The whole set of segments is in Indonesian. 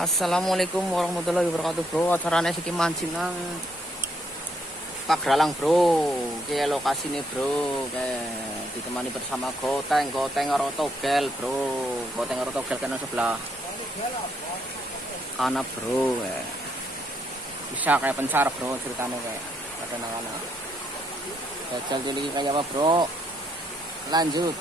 Assalamualaikum warahmatullahi wabarakatuh, bro. Acaranya siki mancing nang Pagralang, bro. Kayak lokasi nih, bro. Kayak ditemani bersama Goteng Oro Togel, bro. Goteng Oro Togel kan sebelah kanan, bro. Bisa kayak pencar, bro, ceritanya kayak ada anak-anak. Jajal jadi kayak apa, bro? Lanjut.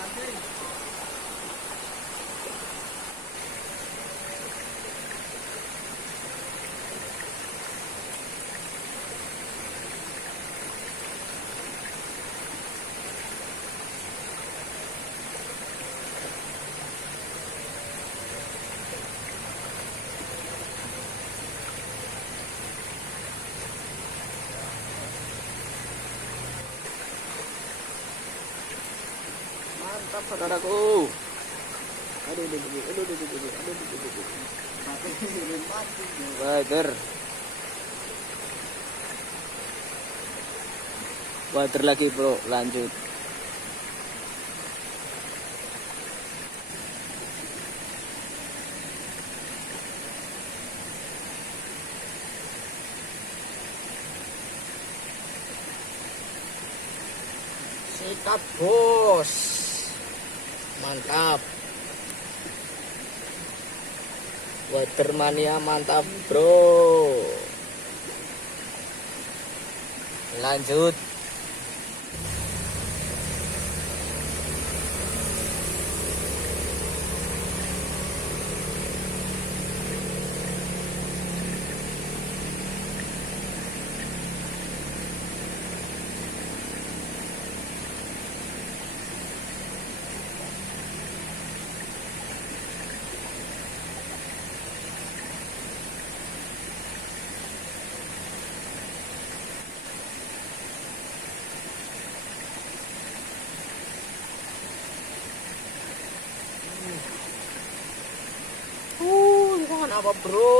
Mantap, saudaraku. Wader. Wader lagi, bro. Lanjut. Sikat, bos. Mantap. Watermania mantap, bro. Lanjut. Ikan apa, bro?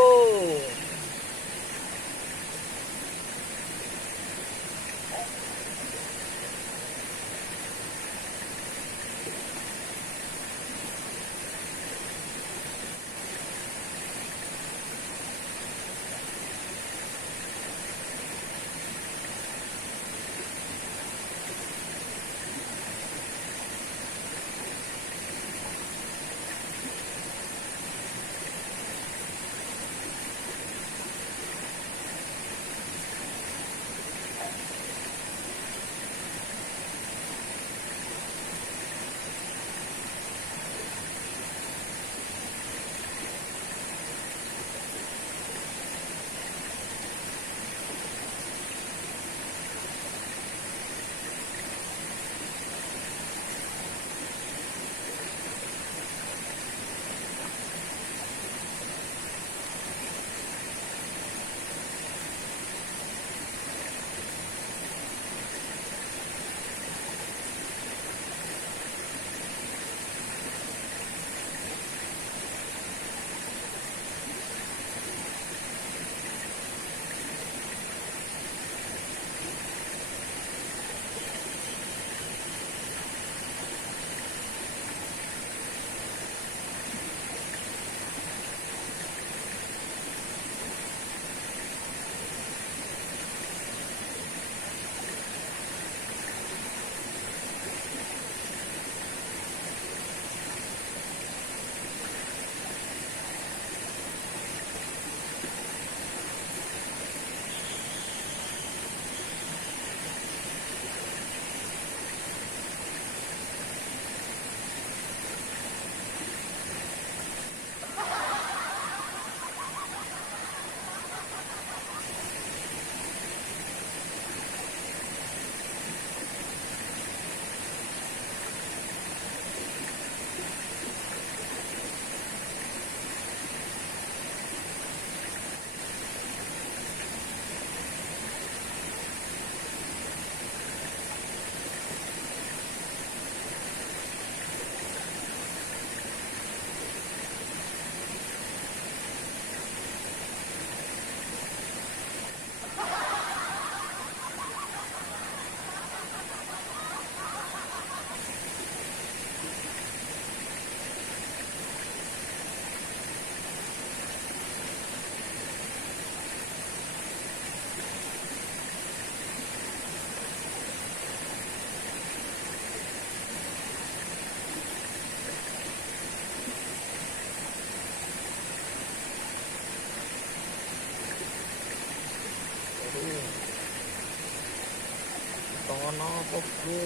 Kenapa bro?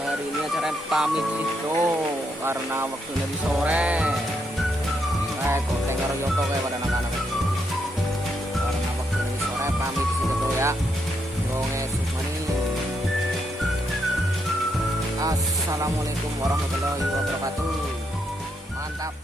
Hari ini acara pamit nih bro, karena waktunya di sore. Kok tengok Yoko kayak pada anak-anak. Karena waktunya di sore pamit sih bro ya. Bro ngesuk mani. Assalamualaikum warahmatullahi wabarakatuh. Mantap.